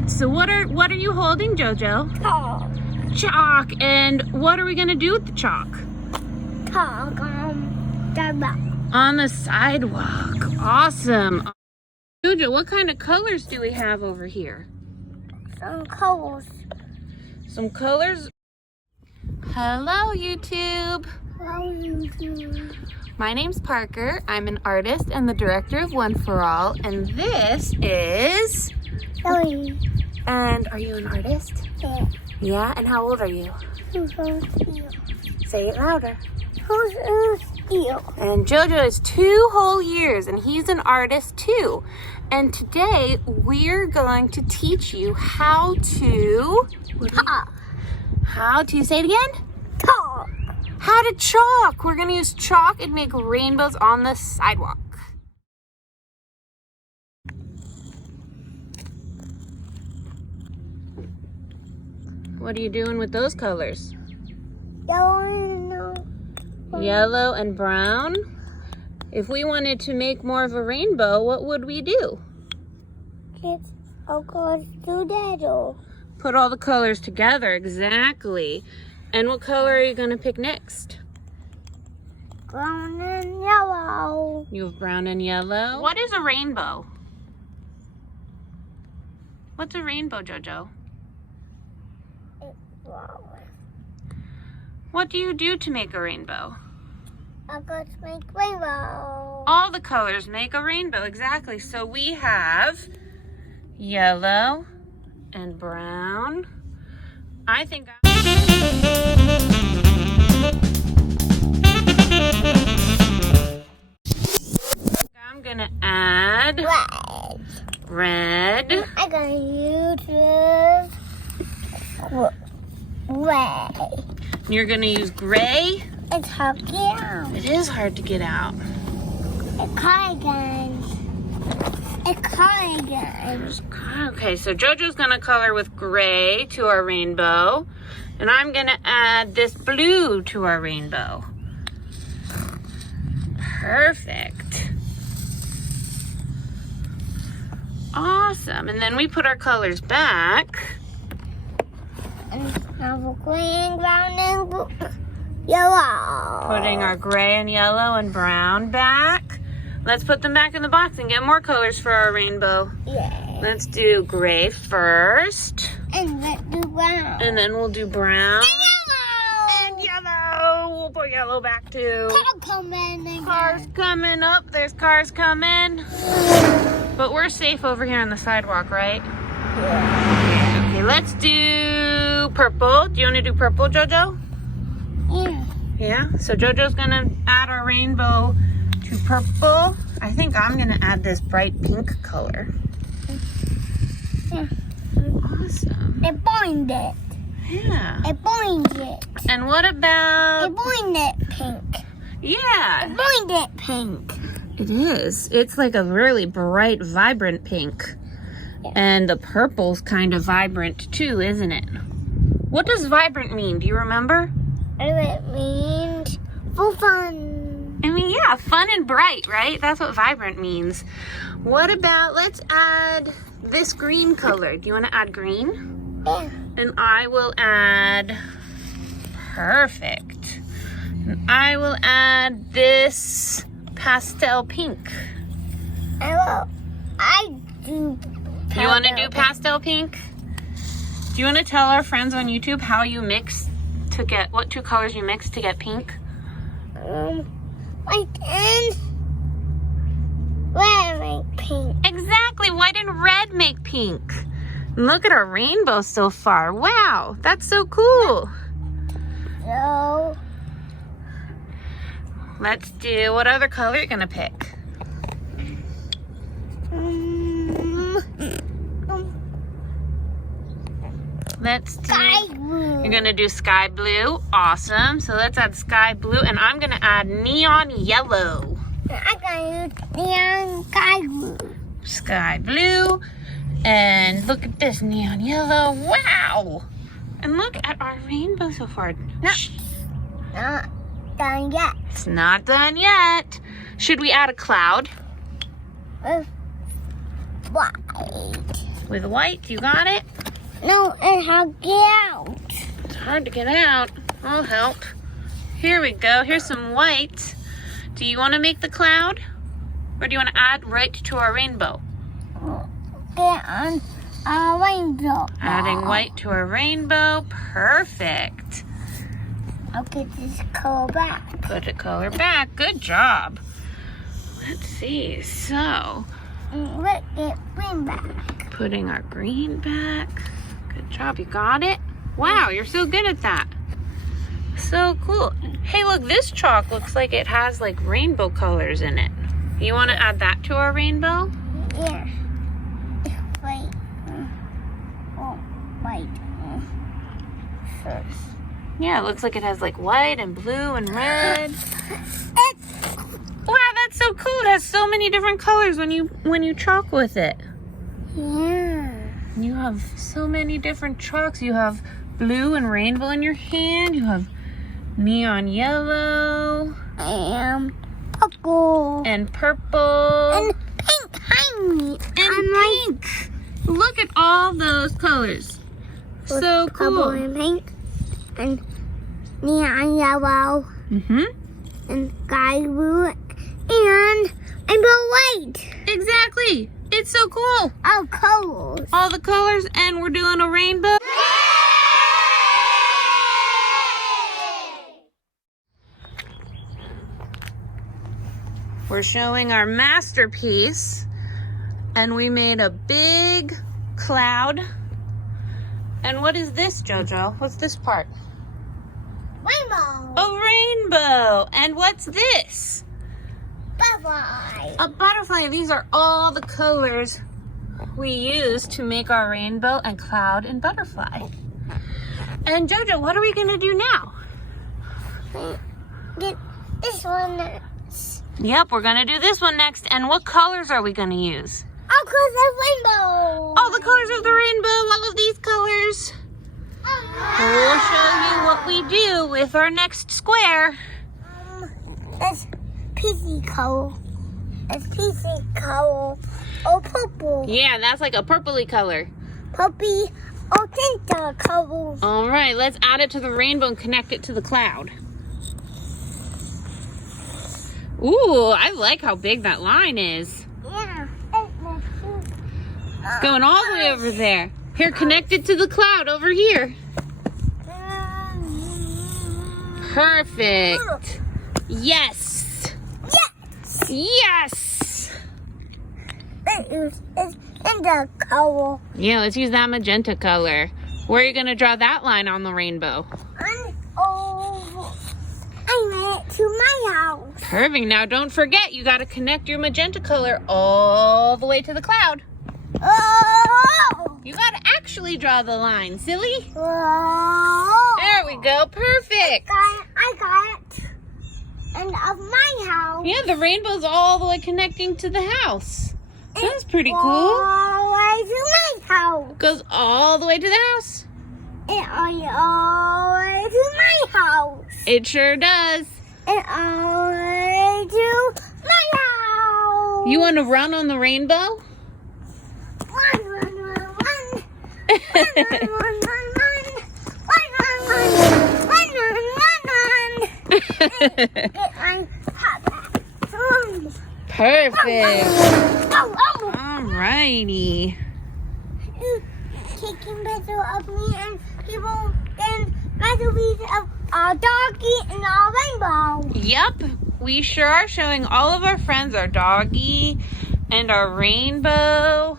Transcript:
right, so what are you holding, Jojo? Talk. Chalk. And what are we gonna do with the chalk? Talk On the sidewalk. Awesome. Jojo, what kind of colors do we have over here? some colors. Some colors. Hello, YouTube. Hello, YouTube. My name's Parker. I'm an artist and the director of One for All, and this is... Sorry. And are you an artist? Yeah. Yeah, and how old are you? Who's steel? Say it louder. Who's steel? And Jojo is 2 whole years, and he's an artist too. And today we're going to teach you how to... Talk. How to say it again? Talk. How to chalk. We're gonna use chalk and make rainbows on the sidewalk. What are you doing with those colors? Yellow and brown. If we wanted to make more of a rainbow, what would we do? It's colors together. Put all the colors together, exactly. And what color are you gonna pick next? Brown and yellow. You have brown and yellow. What is a rainbow? What's a rainbow, Jojo? It's brown. What do you do to make a rainbow? Colors make rainbow. All the colors make a rainbow, exactly. So we have yellow and brown. I think I'm gonna add red. I'm gonna use this red. You're gonna use gray. It's hard to get out. It is hard to get out. It's cardigans. It's cardigans. Okay, so Jojo's gonna color with gray to our rainbow, and I'm gonna add this blue to our rainbow. Perfect. Awesome, and then we put our colors back. And now we're green, brown, and blue. Yellow. Putting our gray and yellow and brown back. Let's put them back in the box and get more colors for our rainbow. Yeah. Let's do gray first. And let's do brown. And then we'll do brown. Yellow. Yellow. We'll put yellow back too. Car coming again. Cars coming up. There's cars coming. But we're safe over here on the sidewalk, right? Yeah. Okay, let's do purple. Do you want to do purple, Jojo? Yeah. Yeah? So Jojo's going to add our rainbow to purple. I think I'm going to add this bright pink color. Yeah. Awesome. It boined it. Yeah. It boined it. And what about... It boined it pink. Yeah. It boined it pink. It is. It's like a really bright, vibrant pink. Yeah. And the purple's kind of vibrant too, isn't it? What does vibrant mean? Do you remember? It means for fun. I mean, yeah, fun and bright, right? That's what vibrant means. What about, let's add this green color. Do you want to add green? Yeah. And I will add, perfect. And I will add this pastel pink. I do. You want to do pastel pink? Do you want to tell our friends on YouTube how you mix to get, what 2 colors you mix to get pink? White and red make pink. Exactly, white and red make pink. And look at our rainbow so far. Wow, that's so cool. So Let's do, what other color are you gonna pick? Let's do, sky blue. you're gonna do sky blue. Awesome. So let's add sky blue, and I'm gonna add neon yellow. I'm gonna use neon sky blue. Sky blue. And look at this neon yellow. Wow. And look at our rainbow so far. No. Not done yet. It's not done yet. Should we add a cloud? White. with white. You got it? No, it has to get out. It's hard to get out. I'll help. Here we go. Here's some white. Do you want to make the cloud? Or do you want to add right to our rainbow? Get on a rainbow. Adding white to our rainbow. Perfect. I'll get this color back. Put the color back. Good job. Let's see. So, Let's get green back. putting our green back. Good job. You got it? Wow, you're so good at that. So cool. Hey, look, this chalk looks like it has like rainbow colors in it. You want to add that to our rainbow? Yeah. Wait. Oh, wait. First. Yeah, it looks like it has like white and blue and red. Wow, that's so cool. It has so many different colors when you chalk with it. Yeah. You have so many different chalks. You have blue and rainbow in your hand. You have neon yellow. And purple. And purple. And pink behind me. And pink. Look at all those colors. So Purple cool. and pink. And neon yellow. Mm-hmm. And sky blue. And rainbow white. Exactly. It's so cool. All colors. All the colors, and we're doing a rainbow. We're showing our masterpiece, and we made a big cloud. And what is this, Jojo? What's this part? Rainbow. A rainbow. And what's this? Butterfly. A butterfly. These are all the colors we use to make our rainbow and cloud and butterfly. And Jojo, what are we gonna do now? Get this one. Yep, we're gonna do this one next. And what colors are we gonna use? All colors of rainbow. All the colors of the rainbow, all of these colors. We'll show you what we do with our next square. That's PC color. It's PC color. Oh, purple. Yeah, that's like a purpley color. Puppy. Oh, tinta color. All right, let's add it to the rainbow and connect it to the cloud. Ooh, I like how big that line is. Yeah. It's going all the way over there. Here, connect it to the cloud over here. Perfect. Yes. Yes. Yes. It's in the color. Yeah, let's use that magenta color. Where are you going to draw that line on the rainbow? I went to my house. Perfect. Now don't forget, you got to connect your magenta color all the way to the cloud. Oh! You got to actually draw the line, silly. Oh! There we go. Perfect. I got it. And of my house. Yeah, the rainbow's all the way connecting to the house. That's pretty cool. All the way to my house. Goes all the way to the house. And all the way to my house. It sure does. And all the way to my house. You want to run on the rainbow? Run, run, run, run. Run, run, run, run, run. Run, run, run, run, run. Get my hat back. Perfect. Oh, oh. Alrighty. You taking picture of me and people and recipes of our doggy and our rainbow. Yep, we sure are showing all of our friends our doggy and our rainbow.